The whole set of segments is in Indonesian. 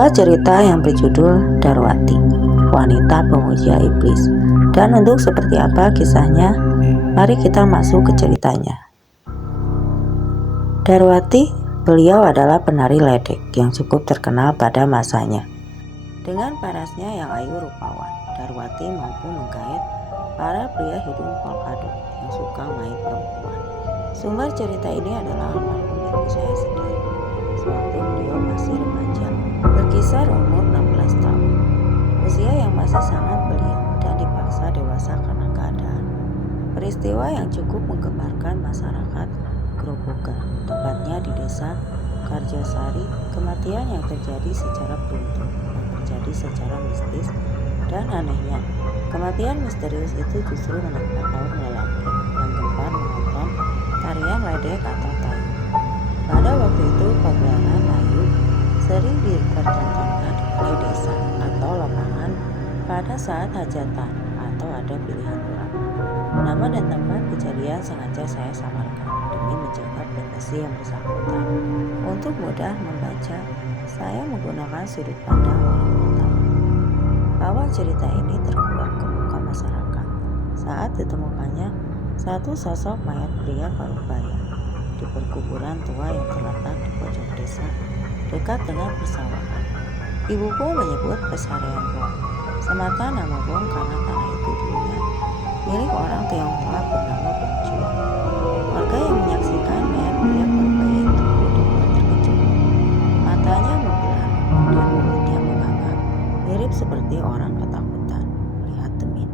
Sebuah cerita yang berjudul Darwati, wanita pemuja iblis. Dan untuk seperti apa kisahnya, mari kita masuk ke ceritanya. Darwati, beliau adalah penari ledek yang cukup terkenal pada masanya. Dengan parasnya yang ayu rupawan, Darwati mampu menggait para pria hidung polkadot yang suka main perempuan. Sumber cerita ini adalah almarhum ibu saya sendiri, sewaktu beliau masih remaja, berkisar umur 16 tahun. Usia yang masih sangat belia dan dipaksa dewasa karena keadaan. Peristiwa yang cukup menggemarkan masyarakat Grobogan, tepatnya di desa Karjosari, kematian yang terjadi secara beruntun, yang terjadi secara mistis, dan anehnya, kematian misterius itu justru menimpa kaum lelaki yang gemar menonton tarian ledek atau tayu. Pada waktu itu, pagelaran layu sering dipertontonkan di balai desa atau lapangan pada saat hajatan atau ada pilihan orang. Nama dan tempat kejadian sengaja saya samarkan demi menjaga privasi yang bersangkutan. Untuk mudah membaca, saya menggunakan sudut pandang orang pertama. Awal cerita ini terkuak ke muka masyarakat saat ditemukannya satu sosok mayat pria parubaya di perkuburan tua yang terletak di pojok desa dekat dengan persawahan. Ibuku menyebut Pesarean Bong, semata nama Bong karena tanah itu dulunya milik orang Tionghoa bernama Bong Juang. Warga yang menyaksikan mayat pria parubaya itu dibuat terkejut. Matanya membelalak dan mulutnya menganga, mirip seperti orang ketakutan melihat Temin.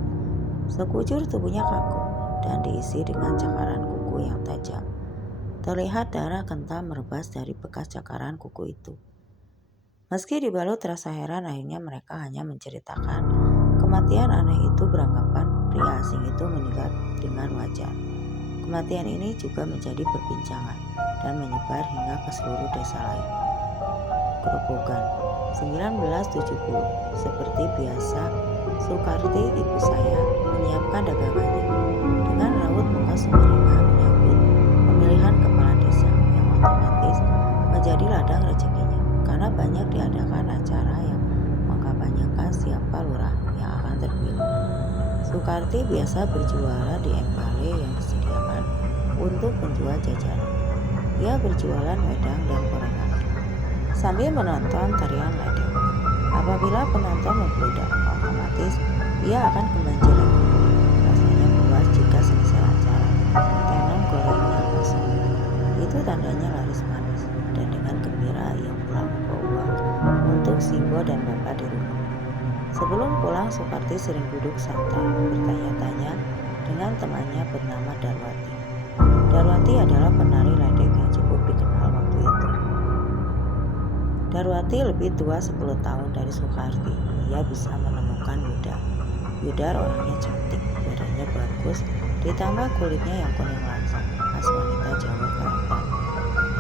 Sekujur tubuhnya kaku dan diisi dengan cakaran kuku yang tajam. Terlihat darah kental merebas dari bekas cakaran kuku itu. Meski dibalut rasa heran, akhirnya mereka hanya menceritakan kematian aneh itu, beranggapan pria asing itu meninggal dengan wajar. Kematian ini juga menjadi perbincangan dan menyebar hingga ke seluruh desa lain. Grobogan, 1970. Seperti biasa, Sukarti, ibu saya, menyiapkan dagangannya. Dengan raut muka sumringah menyambut pemilihan kepala desa yang otomatis menjadi ladang rezekinya, karena banyak diadakan acara yang mengkampanyekan siapa lurah yang akan terpilih. Sukarti biasa berjualan di empale yang disediakan untuk penjual jajanan. Ia berjualan wedang dan gorengan sambil menonton tarian ledek. Apabila penonton membludak, otomatis ia akan kebanjiran. Rasanya puas jika selesai acara tenan gorengnya kosong. Itu tandanya laris manis, dan dengan gembira ia pulang membawa uang untuk Simbo dan bapak di rumah. Sebelum pulang, Sukarti sering duduk santai bertanya-tanya dengan temannya bernama Darwati. Darwati adalah penari ledek yang cukup dikenal waktu itu. Darwati lebih tua 10 tahun dari Sukarti. Ia bisa menemukan Yudar. Yudar orangnya cantik, badannya bagus, ditambah kulitnya yang kuning langsung, khas wanita Jawa Keraton.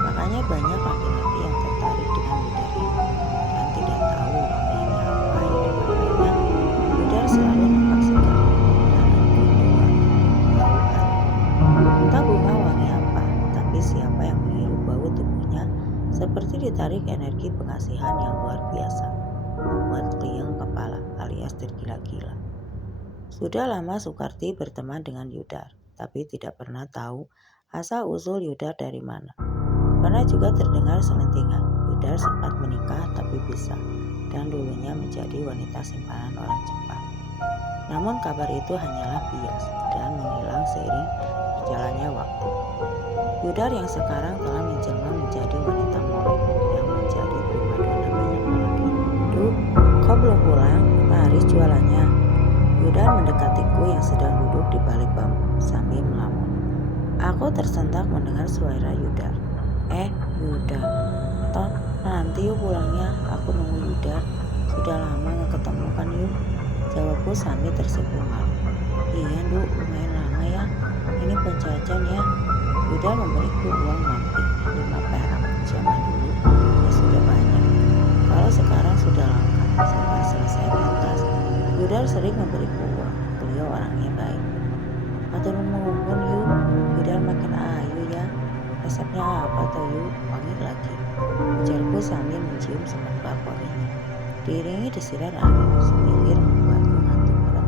Makanya banyak laki-laki yang tertarik dengan Yudar ini, dan tidak tahu wanginya apa yang dipakainya. Yudar selalu nampak segar dan menggoda wangi bau harum. Entah bunga wangi apa, tapi siapa yang menghirup bau tubuhnya seperti ditarik energi pengasihan yang luar biasa, membuat klieng kepala alias tergila-gila. Sudah lama Sukarti berteman dengan Yudar, tapi tidak pernah tahu asal-usul Yudar dari mana. Pernah juga terdengar selentingan, Yudar sempat menikah tapi bisa, dan dulunya menjadi wanita simpanan orang Jepang. Namun kabar itu hanyalah bias dan menghilang seiring berjalannya waktu. Yudar yang sekarang telah menjelma menjadi wanita molek yang menjadi primadona banyak lelaki. Duh, kau belum pulang? Laris jualannya. Yudar mendekatiku yang sedang duduk di balik bambu sambil melamun. Aku tersentak mendengar suara Yudar. Yudar, toh nanti yuk pulangnya, aku nunggu Yudar. Sudah lama gak ketemu kan yuk? Jawabku sambil tersipu malu. Iya Du, lumayan lama ya. Ini penjajan ya. Yudar memberiku uang mamping 5 perak. Zaman dulu ya sudah banyak. Kalau sekarang sudah langka. Setelah selesai pentas, Yudar sering memberiku uang. Beliau orangnya baik. Atur nuhun yuk, Yudar makin ayu ya. Resepnya apa toh yuk? Wangi lagi, ujarku sambil mencium semerbak wanginya. diiringi desiran angin semilir membuatku ngantuk berat.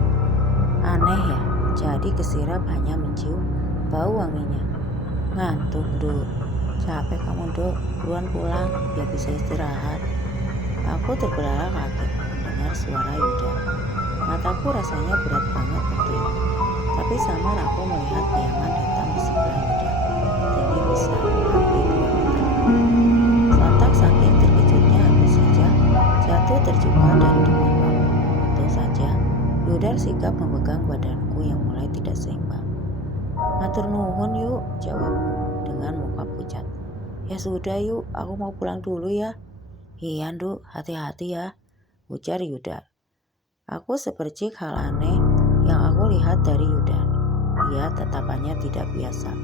Aneh ya, jadi kesirap hanya mencium bau wanginya. Ngantuk, Duk. Capek kamu, Dok. Buruan pulang, biar bisa istirahat. Aku terbelalak kaget mendengar suara Yuda. Mataku rasanya berat banget waktu itu. Tapi samar aku melihat bayangan hitam di sebelah Yuda. Tinggi besar, hampir 2 meter. Sontak saking terkejutnya aku saja jatuh terjungkal dari depan bangku. Untung saja Yuda sigap memegang badanku yang mulai tidak seimbang. Matur nuhun yuk, jawabku dengan muka pucat. Ya sudah yuk, aku mau pulang dulu ya. Iya Nduk, hati-hati ya, ujar Yuda. Aku sepercik hal aneh yang aku lihat dari Yuda. Ia tatapannya tidak biasa.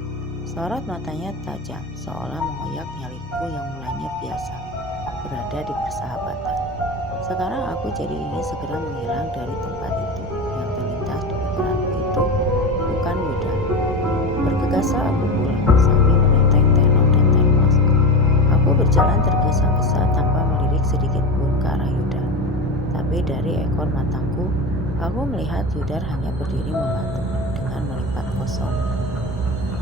Sorot matanya tajam, seolah mengoyak nyaliku yang mulanya biasa berada di persahabatan. Sekarang aku jadi ingin segera menghilang dari tempat itu. Yang terlintas di pikiranku itu bukan Yuda. Bergegaslah aku pulang sambil menenteng tenor dan termos. Aku berjalan tergesa-gesa tanpa melirik sedikit pun ke arah Yuda. Tapi dari ekor mataku, aku melihat Yudar hanya berdiri mematung dengan melipat kosong.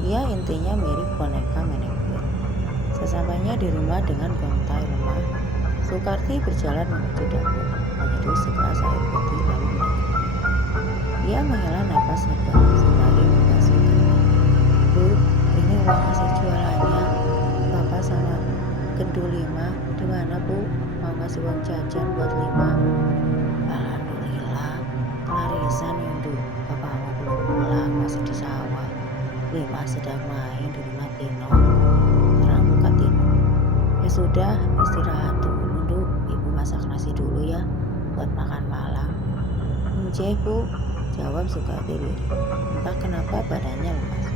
Ia intinya mirip boneka manekin. Sesampainya di rumah dengan gontai lemah, Sukarti berjalan menuju dapur, menyeduh segelas air putih lalu mendekatnya. Ia menghela napas lega sembari membasuh keringat. Bu, ini uang hasil jualannya. Bapak sama Gendul 5, di mana Bu? Mau ngasih uang jajan buat 5. Alhamdulillah, kelarisan ya Bu. Bapakmu belum pulang, masih di sawah. 5 sedang main di rumah Tino. Terang buka Tino. Ya sudah, istirahat dulu Du. Ibu masak nasi dulu ya, buat makan malam. Nggih Bu, jawab Sukarti lirih. Entah kenapa badannya lemas.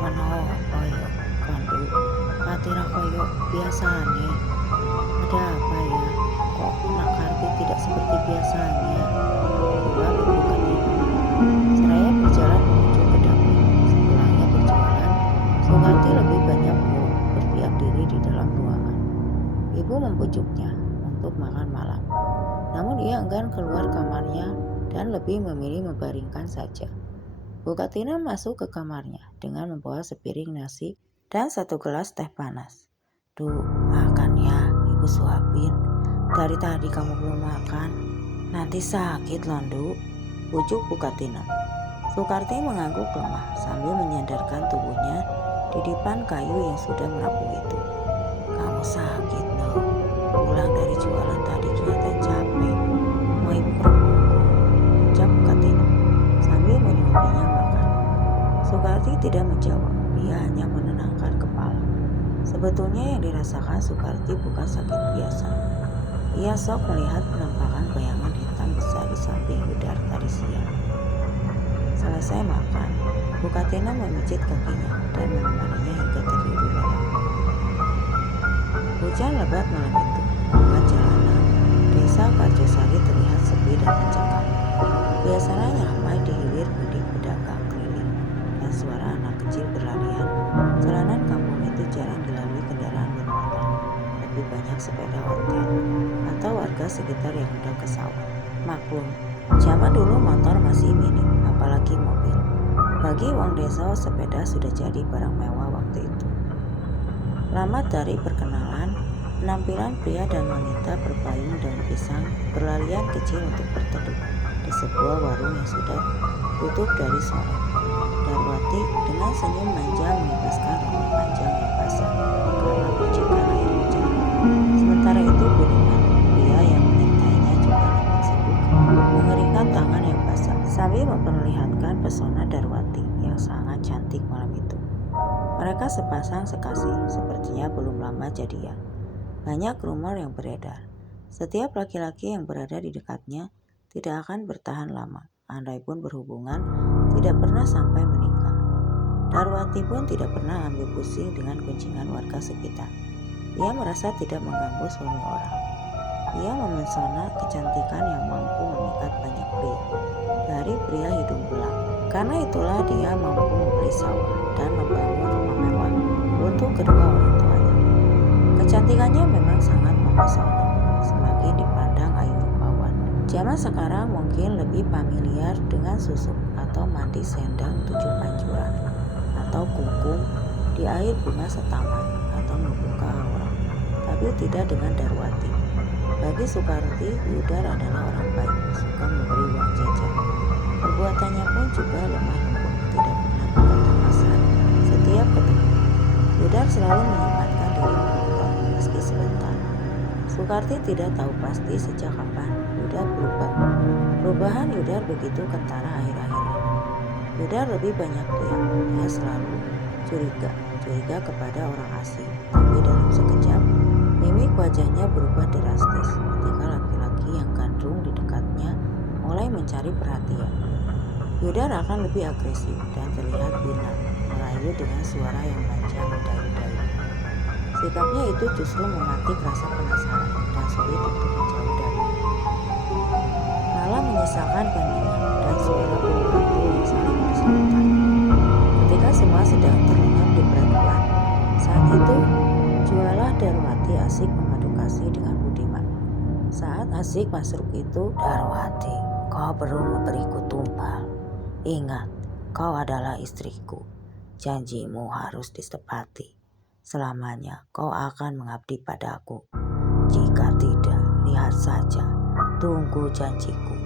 Mano koyo kondu katira koyo biasane. Ada apa ya? Kok nak Karti tidak seperti biasanya? Jawab Ibu Kartini. Seraya berjalan menuju ke dapur. Sepulangnya berjualan, Sukarti lebih banyak berdiam diri di dalam ruangan. Ibu membujuknya untuk makan malam. Namun ia enggan keluar kamarnya dan lebih memilih membaringkan saja. Bu Katina masuk ke kamarnya dengan membawa sepiring nasi dan 1 gelas teh panas. Duh, makan ya, Ibu suapin. Dari tadi kamu belum makan. Nanti sakit loh, Nduk, bujuk Bu Katina. Sukarti mengangguk lemah sambil menyandarkan tubuhnya di depan kayu yang sudah merapuh itu. Kamu sakit, Nduk. Pulang dari jualan tadi kelihatan capek. Mau Ibu kerupuk, ucap Bu Katina sambil menyuapinya makan. Sukarti tidak menjawab, dia hanya menenangkan kepala. Sebetulnya yang dirasakan Sukarti bukan sakit biasa. Ia sok melihat penampakan bayangan hitam besar di samping Yudar tadi siang. Selesai makan, Bu Katina memijit kakinya dan menemaninya hingga tertidur lelap. Hujan lebat malam itu membuat jalanan desa Karjosari terlihat sepi dan mencekam. Biasanya ramai dihilir mudik pedagang keliling dan suara anak kecil berlarian. Jalanan kampung itu jarang dilalui kendaraan bermotor, lebih banyak sepeda ontel atau warga sekitar yang hendak ke sawah. Maklum, zaman dulu motor masih minim, apalagi mobil. Bagi uang desa, sepeda sudah jadi barang mewah waktu itu. Lama dari perkenalan, penampilan pria dan wanita berpayung daun pisang berlarian kecil untuk berteduh di sebuah warung yang sudah tutup dari sore. Darwati dengan senyum manja membebaskan rambut panjang yang basah karena percikan air hujan. Sementara itu Budiman, pria yang menyertainya juga nampak sibuk mengeringkan tangan yang basah sambil memperlihatkan pesona Darwati yang sangat cantik malam itu. Mereka sepasang sekasih, sepertinya belum lama jadian. Banyak rumor yang beredar. Setiap laki-laki yang berada di dekatnya tidak akan bertahan lama, andai pun berhubungan tidak pernah sampai menikah. Darwati pun tidak pernah ambil pusing dengan kuncingan warga sekitar. Ia merasa tidak mengganggu suami orang. Ia memesona kecantikan yang mampu memikat banyak pria, dari pria hidung belang. Karena itulah dia mampu membeli sawah dan membangun rumah mewah untuk kedua orang tuanya. Kecantikannya memang sangat mempesona, semakin dipandang Ayu sekarang mungkin lebih familiar dengan susuk atau mandi sendang 7 pancuran atau kungkum di air bunga setaman atau membuka aurat, tapi tidak dengan Darwati. Bagi Soekarti, Yudar adalah orang baik, suka memberi uang jajan. Perbuatannya pun juga lemah lembut, tidak pernah berkata kasar setiap ketemu. Yudar selalu menyempatkan diri mengobrol meski sebentar. Soekarti tidak tahu pasti sejak kapan Yudar berubah. Perubahan Yudar begitu kentara akhir-akhir ini. Yudar lebih banyak diam. Ia selalu curiga kepada orang asing. Tapi dalam sekejap, mimik wajahnya berubah drastis ketika laki-laki yang gandrung di dekatnya mulai mencari perhatian. Yudar akan lebih agresif dan terlihat bina, merayu dengan suara yang manja mendayu-dayu. Sikapnya itu justru memantik rasa penasaran dan sulit untuk menjauh darinya. Malah menyisakan keningan dan suara burung hantu yang saling bersahutan. Ketika semua sedang terlelap di peraduan, saat itu jualah Darwati asik memadu kasih dengan Budiman. Saat asik masuk itu, "Darwati, kau perlu memberiku tumbal. Ingat, kau adalah istriku. Janjimu harus ditepati. Selamanya kau akan mengabdi padaku. Jika tidak, lihat saja. Tunggu janjiku."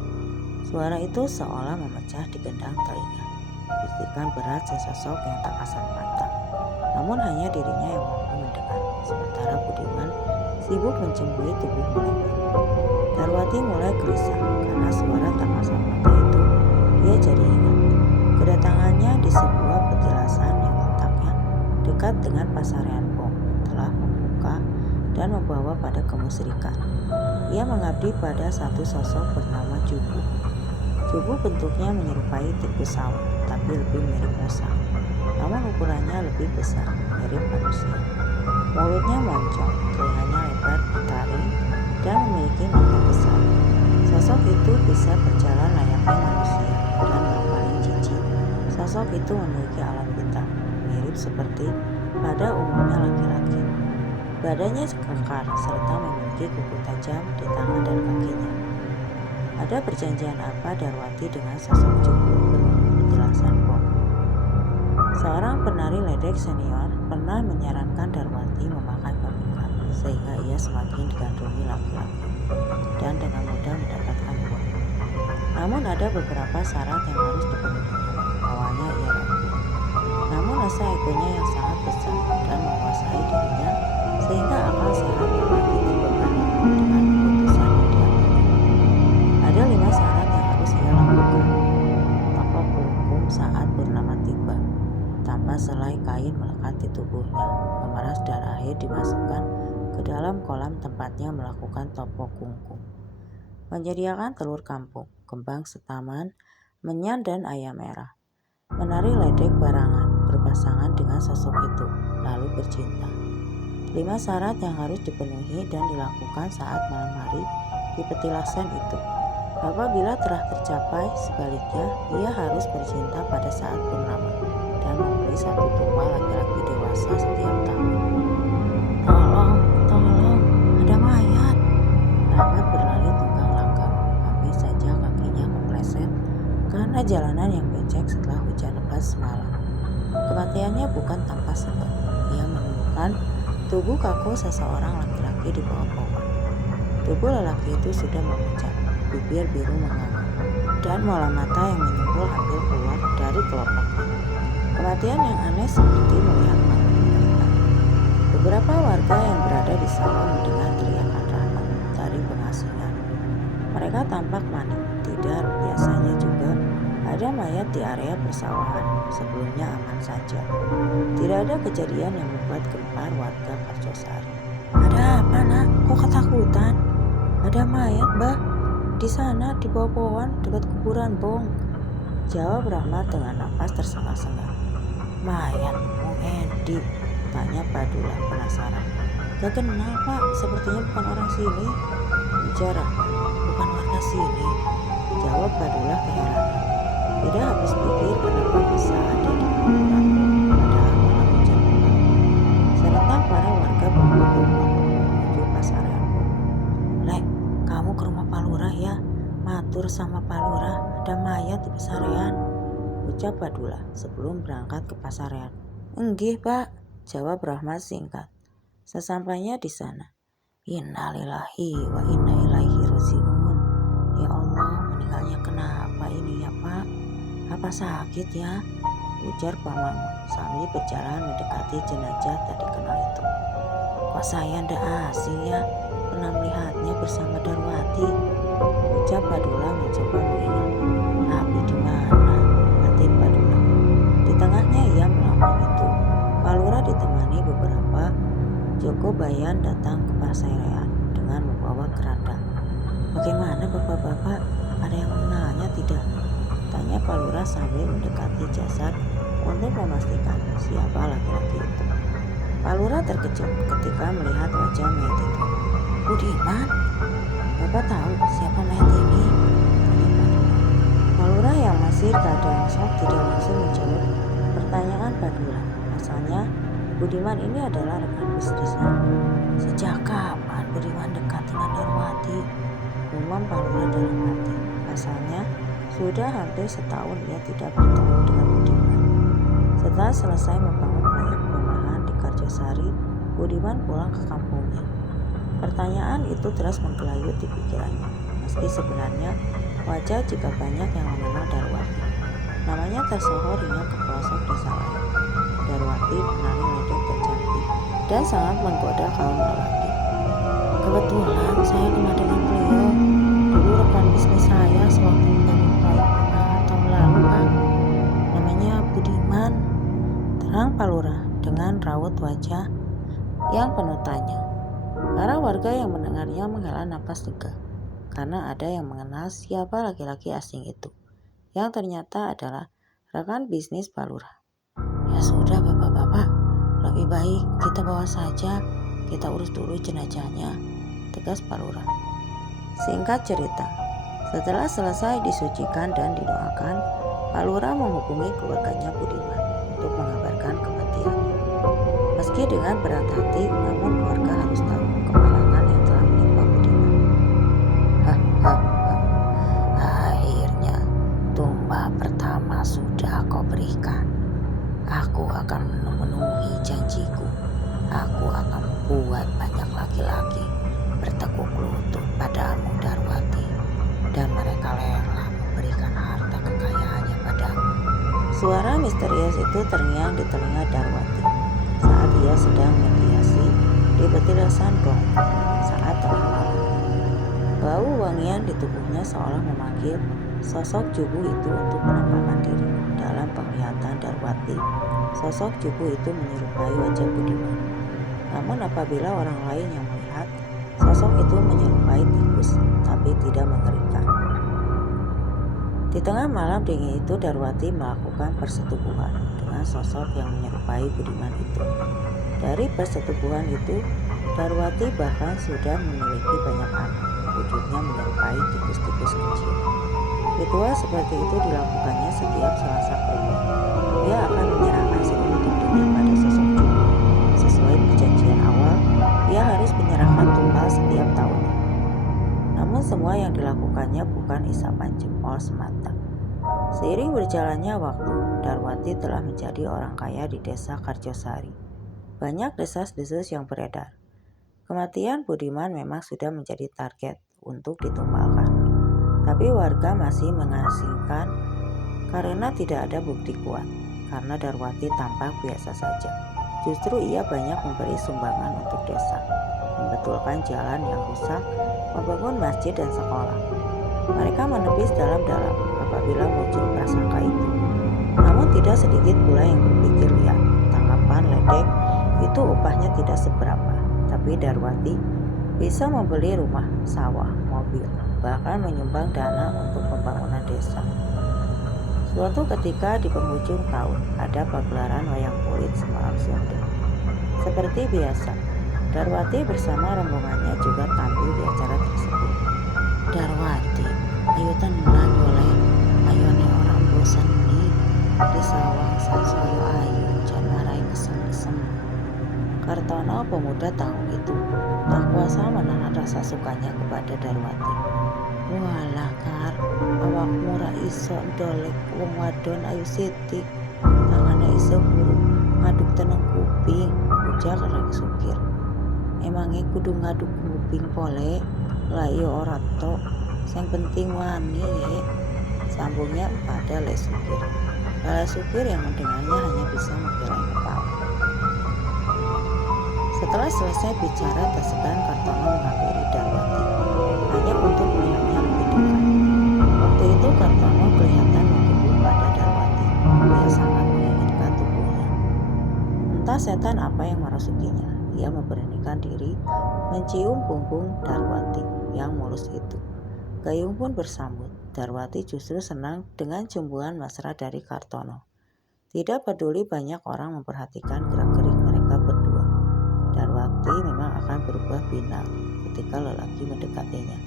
Suara itu seolah memecah di gendang telinga. Bisikan berat sesosok yang tak kasat mata. Namun hanya dirinya yang mampu mendengar. Sementara Budiman sibuk mencembui tubuh melempem. Darwati mulai gelisah karena suara tak kasat mata itu. Ia jadi ingat kedatangannya di sebuah petilasan yang letaknya dekat dengan Pasarian Pong telah membuka dan membawa pada kemusyrikan. Ia mengabdi pada satu sosok bernama Jubu. Jubu bentuknya menyerupai tikus sawah, tapi lebih mirip musang. Namun ukurannya lebih besar, mirip manusia. Mulutnya moncong, telinganya lebar taring, dan memiliki mata besar. Sosok itu bisa berjalan layaknya manusia, dan yang paling jijik, sosok itu memiliki alat vital, mirip seperti pada umumnya laki-laki. Badannya kekar serta memiliki kuku tajam di tangan dan kakinya. Ada perjanjian apa Darwati dengan sosok Jubu penunggu petilasan Pong? Seorang penari ledek senior pernah menyarankan Darwati memakai pemikat sehingga ia semakin digandrungi laki-laki dan dengan mudah mendapatkan uang. Namun ada beberapa syarat yang harus dipenuhinya. Awalnya ia ragu. Namun rasa egonya yang sangat besar dan menguasai dirinya sehingga akal sehat tak lagi terbebani dengan keputusan yang diambil. Ada 5 syarat yang harus ia lakukan. Topok hukum saat purnama tiba. Tanpa selai kain melekat di tubuhnya, memeras dan air dimasukkan ke dalam kolam tempatnya melakukan topok kungkum. Menyediakan telur kampung, kembang setaman, menyan dan ayam merah. Menari ledek barangan berpasangan dengan sosok itu, lalu bercinta. 5 syarat yang harus dipenuhi dan dilakukan saat malam hari di petilasan itu. Apabila telah tercapai, sebaliknya ia harus bercinta pada saat purnama dan memberi satu tumbal laki-laki dewasa setiap tahun. Tolong, ada mayat. Rahmat berlari tunggang langgang, hampir saja kakinya kepleset karena jalanan yang becek setelah hujan lebat semalam. Kematiannya bukan tanpa sebab. Ia menemukan tubuh kaku seseorang laki-laki di bawah pohon. Tubuh lelaki itu sudah memucat, bibir biru menganga, dan bola mata yang menyembul hampir keluar dari kelopaknya. Kematian yang aneh seperti melihat makhluk menderita. Beberapa warga yang berada di sawah mendengar teriakan Rahmat dari pengasingan. Mereka tampak panik. Tidak biasanya juga ada mayat di area persawahan, sebelumnya aman saja. Tidak ada kejadian yang membuat gempar warga Karjosari. "Ada apa, Nak? Kok ketakutan?" "Ada mayat, Mbah. Di sana, di bawah pohon, dekat kuburan Bong," jawab Rahmat dengan napas tersengal-sengal. "Mayat Bung Edi?" tanya Padula penasaran. "Gak kenal, Pak. Sepertinya bukan orang sini." Ujar Rahmat. "Bukan warga sini?" jawab Padula keheranan. Tidak habis pikir kenapa bisa ada di kuburan Bong padahal malam hujan lebat. Serentak para warga berbondong-bondong menuju Pasarian Bong. "Lek, kamu ke rumah Pak Lurah ya. Mati Syukur sama Pak Lurah, ada mayat di pesarean, ucap Badula sebelum berangkat ke pasarean. Enggih Pak, jawab Rahmat singkat. Sesampainya di sana, innalillahi wa inna ilaihi raji'un. Ya Allah, meninggalnya kenapa ini ya Pak? Apa sakit ya? Ujar Pak Mangun sambil berjalan mendekati jenazah tak dikenal itu. Kok saya ndak asing ya? Pernah melihatnya bersama Darwati, ucap Badula mencoba mengingat. Tapi di mana? Batin Badula. Di tengahnya ia melamun itu, Pak Lurah ditemani beberapa Joko Bayan datang ke pasarean dengan membawa keranda. Bagaimana bapak-bapak? Ada yang mengenalnya tidak? Tanya Pak Lurah sambil mendekati jasad untuk memastikan siapa laki-laki itu. Pak Lurah terkejut ketika melihat wajah mayat itu. Budiman, Bapak tahu siapa mayat ini? Tanya Pak Lurah. Pak Lurah yang masih keadaan shock tidak langsung menjawab pertanyaan Pak Lurah. Asalnya Budiman ini adalah rekan bisnisnya. Sejak kapan Budiman dekat dengan Darwati? Gumam Pak Lurah dalam hati. Asalnya sudah hampir setahun ia tidak bertemu dengan Budiman. Setelah selesai membangun proyek perumahan di Karjosari, Budiman pulang ke kampungnya. Pertanyaan itu terus menggelayut di pikirannya, meski sebenarnya wajar jika banyak yang mengenal Darwati. Namanya tersohor hingga ke pelosok desa lain. Darwati penari ledek tercantik dan sangat menggoda kaum lelaki. Kebetulan saya kenal dengan beliau. Dulu rekan bisnis saya sewaktu membangun proyek perumahan tahun lalu, Pak. Namanya Budiman, terang Pak Lurah dengan raut wajah yang penuh tanya. Para warga yang mendengarnya menghela napas lega karena ada yang mengenal siapa laki-laki asing itu, yang ternyata adalah rekan bisnis Pak Lurah. Ya sudah bapak-bapak, lebih baik kita bawa saja, kita urus dulu jenazahnya, tegas Pak Lurah. Singkat cerita, setelah selesai disucikan dan didoakan, Pak Lurah menghubungi keluarganya Budiman untuk mengabarkan kematiannya. Meski dengan berat hati, namun keluarga harus tahu kemalangan yang telah menimpa Budiman. Akhirnya tumbal pertama sudah kau berikan. Aku akan memenuhi janjiku. Aku akan membuat banyak laki-laki bertekuk lutut padamu Darwati, dan mereka rela memberikan harta kekayaannya padamu. Suara misterius itu terngiang di telinga Darwati saat ia sedang mediasi di petilasan gong saat tengah malam. Bau wangian di tubuhnya seolah memanggil sosok Jubu itu untuk menampakkan diri. Dalam penglihatan Darwati, sosok Jubu itu menyerupai wajah Budiman. Namun apabila orang lain yang melihat, sosok itu menyerupai tikus, tapi tidak mengerikan. Di tengah malam dingin itu, Darwati melakukan persetubuhan dengan sosok yang menyerupai Budiman itu. Dari persetubuhan itu, Darwati bahkan sudah memiliki banyak anak. Wujudnya menyerupai tikus-tikus kecil. Ritual seperti itu dilakukannya setiap Selasa Kliwon. Dia akan menyerahkan seluruh tubuhnya pada sosok Jubu. Sesuai perjanjian awal, ia harus menyerahkan tumbal setiap tahunnya. Namun semua yang dilakukannya bukan isapan jempol semata. Seiring berjalannya waktu, Darwati telah menjadi orang kaya di desa Karjosari. Banyak desas-desus yang beredar. Kematian Budiman memang sudah menjadi target untuk ditumbalkan. Tapi warga masih mengasingkan karena tidak ada bukti kuat. Karena Darwati tampak biasa saja. Justru ia banyak memberi sumbangan untuk desa, membetulkan jalan yang rusak, membangun masjid dan sekolah. Mereka menepis dalam-dalam apabila muncul prasangka itu. Namun tidak sedikit pula yang berpikir lihat, tangkapan ledek itu upahnya tidak seberapa. Tapi Darwati bisa membeli rumah, sawah, mobil, bahkan menyumbang dana untuk pembangunan desa. Suatu ketika di penghujung tahun ada pagelaran wayang kulit Semarang Sunda. Seperti biasa, Darwati bersama rombongannya juga tampil di acara tersebut. Darwati, ayo tenan boleh, ayo nih orang bosan nih di sawang sasoyo ayu jan marai kesem-kesem. Kartono pemuda tahun itu tak kuasa menahan rasa sukanya kepada Darwati. Walah Kar, awakmu ra iso ndolek wong wadon ayu sithik, tangane iso buruk ngaduk teneng kuping, ujar supir. Emangnya kudu ngaduk kuping pole? Lah iya ora tok, sing penting wani ye, sambungnya pada le supir. Le supir yang mendengarnya hanya bisa menggeleng kepala. Setelah selesai bicara, tak segan Kartono menghampiri Darwati, hanya untuk melihatnya lebih dekat. Waktu itu Kartono kelihatan menggebu pada Darwati. Ia sangat menginginkan tubuhnya. Entah setan apa yang merasukinya. Ia memberanikan diri mencium punggung Darwati yang mulus itu. Gayung pun bersambut. Darwati justru senang dengan cumbuan mesra dari Kartono. Tidak peduli banyak orang memperhatikan gerak-gerik mereka berdua. Darwati memang akan berubah binal ketika lelaki mendekatinya.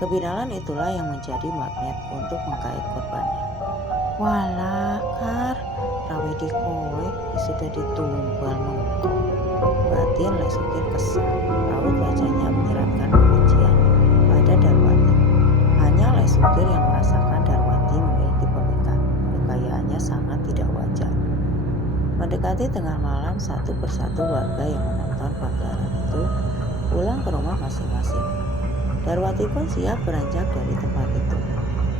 Kebinalan itulah yang menjadi magnet untuk menggait korbannya. Walah, Kar, rawe di kowe sudah ditumbal mentok. Batin le supir kesal, raut wajahnya menyiratkan kebencian pada Darwati. Hanya le supir yang merasakan Darwati memiliki pemikat. Kekayaannya sangat tidak wajar. Mendekati tengah malam, satu persatu warga yang menonton pagelaran itu pulang ke rumah masing-masing. Darwati pun siap beranjak dari tempat itu.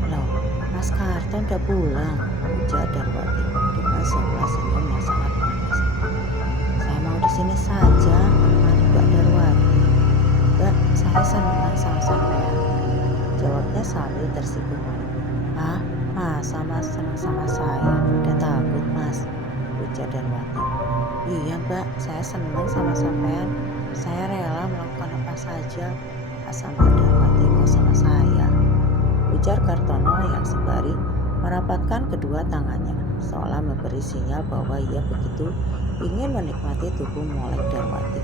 Loh, Mas Karton udah pulang, ujar Darwati dengan sebelah senyum yang sangat manis. Saya mau di sini saja menemani Mbak Darwati. Mbak, saya senang sama sampean, jawabnya sambil tersinggung. Ah, masa Mas senang sama saya? Udah takut Mas, ujar Darwati. Iya Mbak, saya senang sama sampean. Saya rela melakukan apa saja asal Mbak Darwati mau sama saya, ujar Kartono yang sembari merapatkan kedua tangannya, seolah memberi sinyal bahwa ia begitu ingin menikmati tubuh molek Darwati.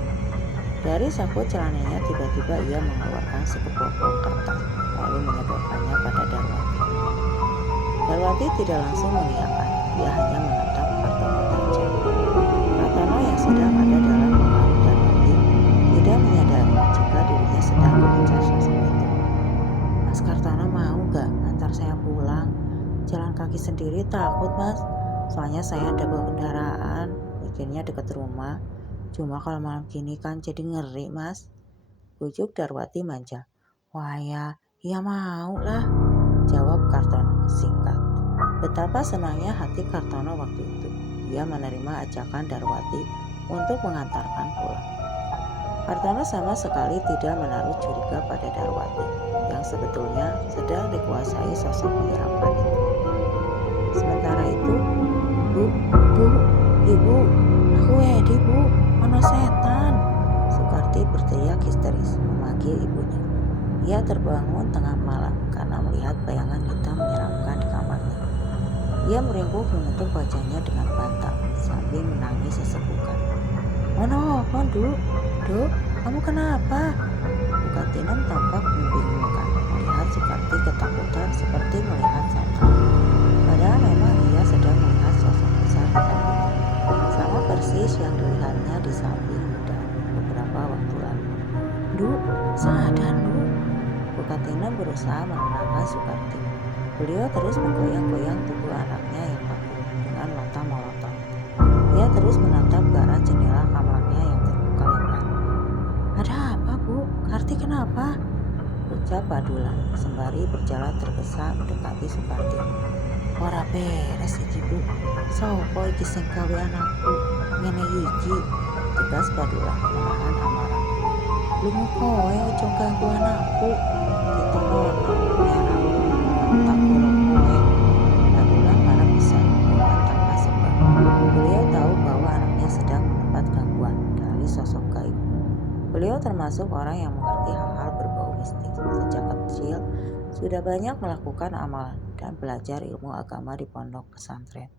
Dari saku celananya tiba-tiba ia mengeluarkan sekepopong kertas, lalu menyodorkannya pada Darwati. Darwati tidak langsung mengiyakan, dia hanya menatap Kartono tajam. Kartono yang sedang ada dalam pengaruh Darwati tidak menyadari jika dirinya sedang mengejar sosok itu. Mas Kartono mau gak antar saya pulang? Jalan kaki sendiri takut Mas, soalnya saya ada bawa kendaraan, mikirnya dekat rumah. Cuma kalau malam gini kan jadi ngeri Mas, bujuk Darwati manja. Wah ya, iya mau lah, jawab Kartono singkat. Betapa senangnya hati Kartono waktu itu. Dia menerima ajakan Darwati untuk mengantarkan pulang. Kartono sama sekali tidak menaruh curiga pada Darwati yang sebetulnya sedang dikuasai sosok menyeramkan itu. Sementara itu, Bu, Ibu, aku Edi Bu, mana setan? Sukarti berteriak histeris memanggil ibunya. Ia terbangun tengah malam karena melihat bayangan hitam menyeramkan di kamarnya. Ia meringkuk menutup wajahnya dengan bantal sambil menangis sesegukan. Oh no, Duk, kamu kenapa? Bukatinem tampak membingungkan melihat Sukarti ketakutan seperti melihat setan. Padahal memang ia sedang melihat sosok besar ketakutan, sama persis yang dilihatnya di samping Yuda beberapa waktu lalu. Duk, sadar Duk. Bukatinem berusaha menenangkan Sukarti. Beliau terus menggoyang-goyang tubuh anaknya yang kaku dengan mata melotot. Ia terus menatap ke arah jendela kamarnya yang terbuka lebar. Ada apa Bu? Karti kenapa? Ucap Padula sembari berjalan tergesa mendekati Sukarti. Ora beres iki Bu. Sopo iki sing gawe anakku ngene iki? Tegas Padula menahan amarah. Lungo kowe ojo ganggu anakku. Ditonono merah tak golong kowe. Padula marah bisa bukan tanpa sebab. Beliau tahu bahwa anaknya sedang mendapat gangguan dari sosok gaib. Beliau termasuk orang yang mengerti hal-hal berbau mistis. Sejak kecil sudah banyak melakukan amalan dan belajar ilmu agama di pondok pesantren.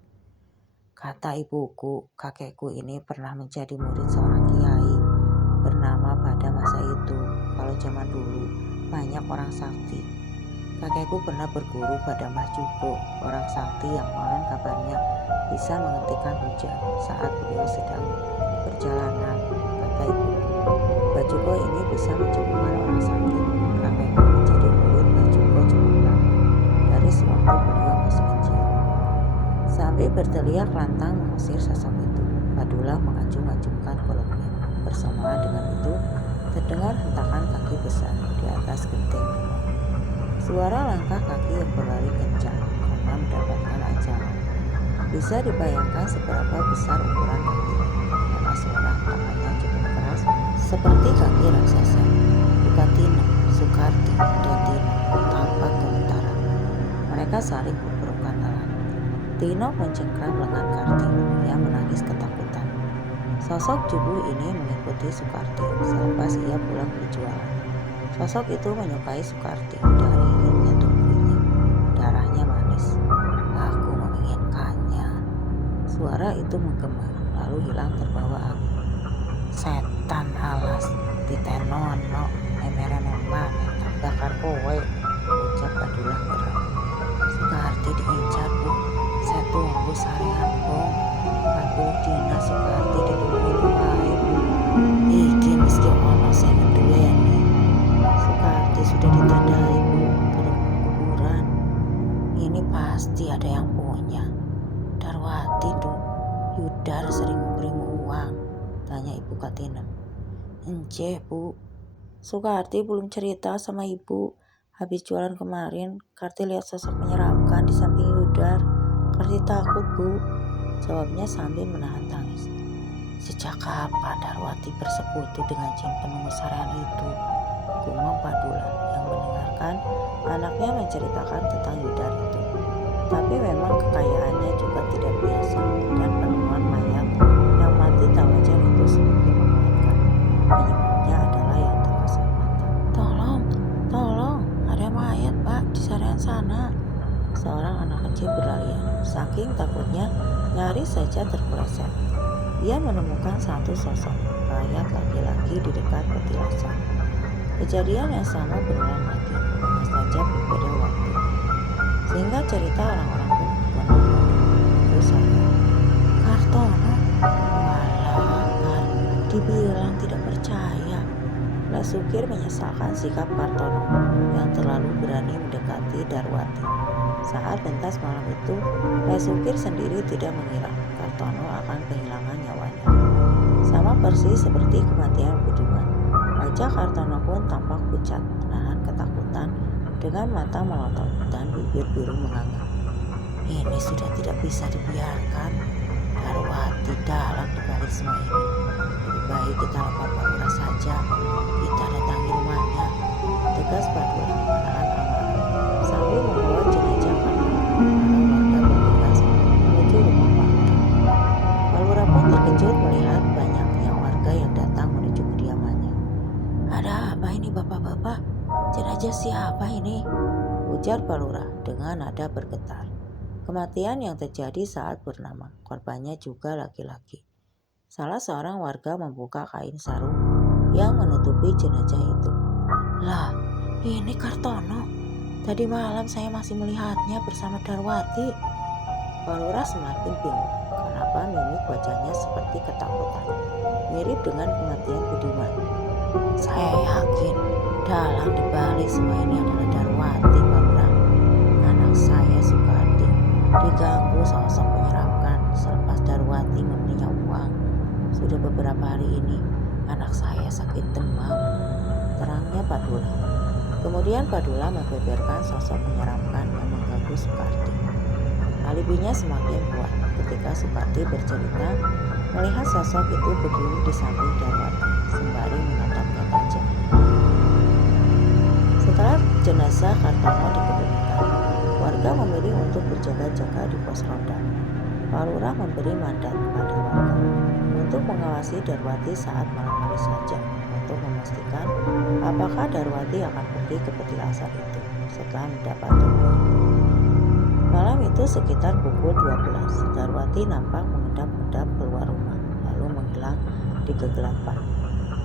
Kata ibuku, kakekku ini pernah menjadi murid seorang kiai bernama pada masa itu. Kalau zaman dulu banyak orang sakti. Kakekku pernah berguru pada Mbah Juko, orang sakti yang konon kabarnya bisa menghentikan hujan saat beliau sedang perjalanan, kata ibuku. Mbah Juko ini bisa menyembuhkan orang sakit. Kakekku menjadi murid Mbah Juko cukup lama. Dari sewaktu beliau masih kecil. Sambil berteriak lantang mengusir sosok itu, Padula mengacung-acungkan koloknya. Bersamaan dengan itu, terdengar hentakan kaki besar di atas genteng rumah. Suara langkah kaki yang berlari kencang karena mendapatkan ancaman. Bisa dibayangkan seberapa besar ukuran kakinya, karena suara hentakannya cukup keras seperti kaki raksasa. Bukatina, Sukarti, dan Tino tampak gemetaran. Mereka saling berpelukan erat. Tino mencengkram lengan Karti yang menangis ketakutan. Sosok jubu ini mengikuti Sukarti selepas ia pulang berjualan. Sosok itu menyukai Sukarti dan ingin menyetubuhinya. Darahnya manis. Aku menginginkannya. Suara itu menggema, lalu hilang terbawa angin. Setan alas, ditenono, emeren emane, bakar kowe, ucap Padula geram. Sukarti diincar, Bu. Saya tunggu sarean bong. 40 dina Sukarti ditunggu wae, Bu. Iki meski ono sing ngeduweni. Sukarti sudah ditandai, Bu, ke kuburan. Ini pasti ada yang punya. Darwati, Du. Yudar sering memberimu uang, tanya Ibu Katinem. Enceh, Bu. Sukarti belum cerita sama Ibu. Habis jualan kemarin, Karti lihat sosok menyeramkan di samping Yudar. Karti takut, Bu, jawabnya sambil menahan tangis. Sejak kapan Darwati bersekutu dengan jin penunggu sarean itu? Gumam Padula yang mendengarkan anaknya menceritakan tentang Yudar itu. Tapi memang kekayaannya juga tidak biasa, dan penemuan mayat yang mati tak wajar itu semakin menguatkan. Penyebabnya adalah yang tak kasat mata. Tolong, ada mayat, Pak, di sarean sana. Seorang anak kecil berlarian. Saking takutnya, nyaris saja terpeleset. Ia menemukan satu sosok mayat laki-laki di dekat petilasan. Kejadian yang sama berulang lagi, hanya saja berbeda waktu. Sehingga cerita orang-orang pun berbondong-bondong. Itu saya. Kartono, walah, dibilang tidak percaya. Lesukir menyesalkan sikap Kartono yang terlalu berani mendekati Darwati. Saat pentas malam itu, Lesukir sendiri tidak mengira Kartono akan kehilangan nyawanya. Sama persis seperti kematian Budiman, wajah Kartono pun tampak pucat, menahan ketakutan dengan mata melotot dan bibir biru menganga. Ini sudah tidak bisa dibiarkan. Darwati dalam dibalik semua ini. Lebih baik kita lapor Padula saja. Kita datangi rumahnya, tegas Padula menahan amarah sambil membawa jenazah Kartono. Para warga bergegas menuju rumah Palura. Palura pun terkejut melihat banyaknya warga yang datang menuju kediamannya. Ada apa ini, bapak-bapak? Jenazah siapa ini? Ujar Palura dengan nada bergetar. Kematian yang terjadi saat purnama, korbannya juga laki-laki. Salah seorang warga membuka kain sarung yang menutupi jenazah itu. Lah, ini Kartono. Tadi malam saya masih melihatnya bersama Darwati. Palura semakin bingung. Kenapa mimik wajahnya seperti ketakutan, mirip dengan kematian Budiman. Saya yakin dalang dibalik semua ini adalah Darwati, Palura. Anak saya Sukarti diganggu sosok menyeramkan selepas Darwati memberinya uang. Sudah beberapa hari ini anak saya sakit demam, terangnya Padula. Kemudian Padula membeberkan sosok menyeramkan yang mengganggu Sukarti. Alibinya semakin kuat ketika Sukarti bercerita melihat sosok itu berdiri di samping Darwati sembari menatapnya tajam. Setelah jenazah Kartono dikebumikan, warga memilih untuk berjaga-jaga di pos ronda. Palura memberi mandat kepada warga untuk mengawasi Darwati saat malam hari saja, untuk memastikan apakah Darwati akan pergi ke petilasan itu setelah mendapat tumbal. Malam itu sekitar pukul 12, Darwati nampak mengendap-endap keluar rumah, lalu menghilang di kegelapan.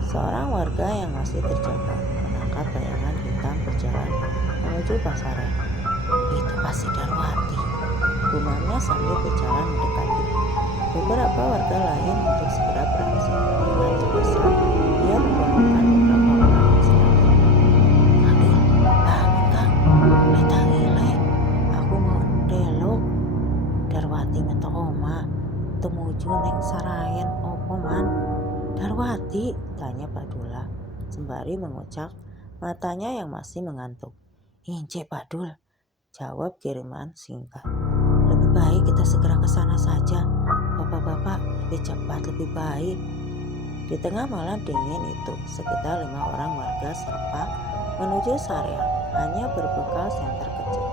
Seorang warga yang masih terjaga menangkap bayangan hitam berjalan menuju pasaran. Itu pasti Darwati, gumamnya sambil berjalan mendekati. Beberapa warga lain untuk segera beraksi. Dengan tergesa, dia membangunkan beberapa orang yang sedang tidur. Aduh, bangun Kang, letangile. Aduh Neng Sarayen, opo man? Darwati, tanya Badula sembari mengucap matanya yang masih mengantuk. Ince Badul, jawab Kiriman singkat. Lebih baik kita segera ke sana saja. Bapak-bapak, lebih cepat lebih baik. Di tengah malam dingin itu, sekitar 5 orang warga serempak menuju Sarean, hanya berbekal senter kecil.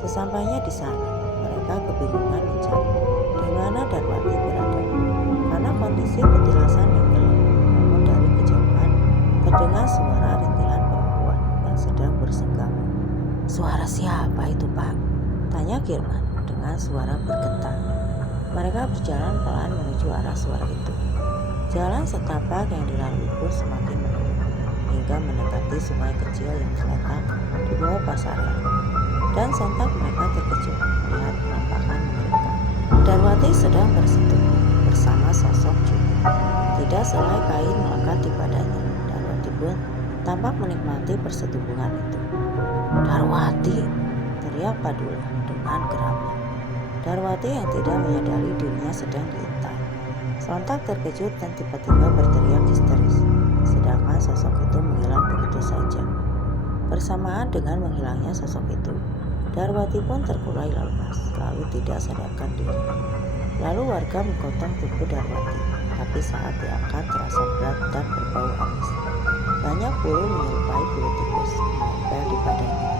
Sesampainya di sana, mereka kebingungan mencari di mana Darwati berada. Karena kondisi petilasan yang gelap, namun dari kejauhan terdengar suara rintihan perempuan yang sedang bersenggama. Suara siapa itu, Pak? Tanya Kirman dengan suara bergetar. Mereka berjalan pelan menuju arah suara itu. Jalan setapak yang dilalui pun semakin menurun hingga mendekati sungai kecil yang terletak di bawah pasaran. Dan sontak mereka terkejut melihat penampakan mereka. Darwati sedang bersetubuh bersama sosok Juni. Tidak selai kain melekat di badannya. Darwati pun tampak menikmati persetubuhan itu. Darwati, teriak Badula dengan geramnya. Darwati yang tidak menyadari dirinya sedang diintai sontak terkejut dan tiba-tiba berteriak histeris, sedangkan sosok itu menghilang begitu saja. Bersamaan dengan menghilangnya sosok itu, Darwati pun terkulai lemas, lalu tidak sadarkan diri. Lalu warga menggotong tubuh Darwati, tapi saat diangkat terasa berat dan berbau amis. Banyak bulu menyerupai bulu tikus menempel di badannya.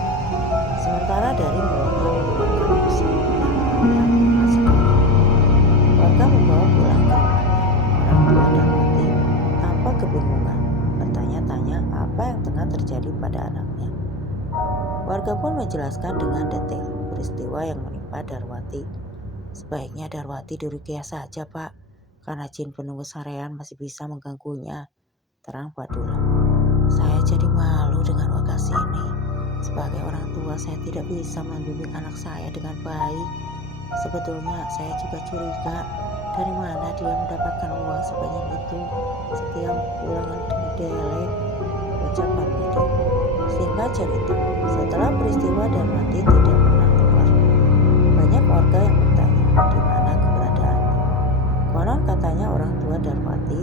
Sementara dari mulutnya mengeluarkan busa yang baunya menyengat sekali. Warga membawa pulang ke rumahnya. Orang tua Darwati tampak kebingungan, bertanya-tanya apa yang tengah terjadi pada anaknya. Warga pun menjelaskan dengan detail peristiwa yang menimpa Darwati. Sebaiknya Darwati diruqyah saja, Pak, karena jin penunggu Sarean masih bisa mengganggunya, terang Badula. Saya jadi malu dengan lokasi ini. Sebagai orang tua, saya tidak bisa membimbing anak saya dengan baik. Sebetulnya saya juga curiga dari mana dia mendapatkan uang sebanyak itu setiap pulangan delek, ucap Parmedi. Singkat cerita, setelah peristiwa Darwati tidak pernah keluar. Banyak warga yang bertanya di mana keberadaannya. Konon katanya orang tua Darwati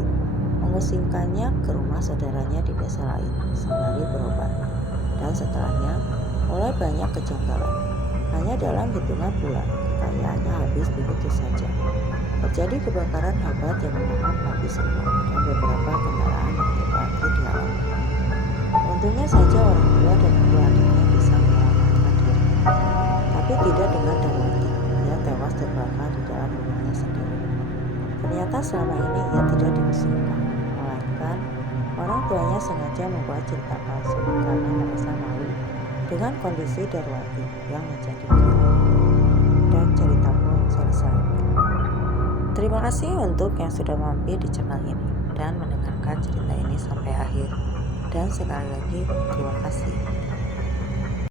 mengusingkannya ke rumah saudaranya di desa lain sembari berobat. Dan setelahnya mulai banyak kejanggalan. Hanya dalam hitungan bulan, kekayaannya habis begitu saja. Terjadi kebakaran hebat yang melahap habis rumah dan beberapa kendaraan yang terparkir di halaman. Untungnya saja orang tua dan kedua adiknya bisa menyelamatkan diri. Tapi tidak dengan Darwati. Ia tewas terbakar di dalam rumahnya sendiri. Ternyata selama ini ia tidak dimusingkan, melainkan orang tuanya sengaja membuat cerita palsu karena merasa malu dengan kondisi Darwati yang menjadi gila. Dan cerita pun selesai. Terima kasih untuk yang sudah mampir di channel ini dan mendengarkan cerita ini sampai akhir. Dan sekali lagi terima kasih.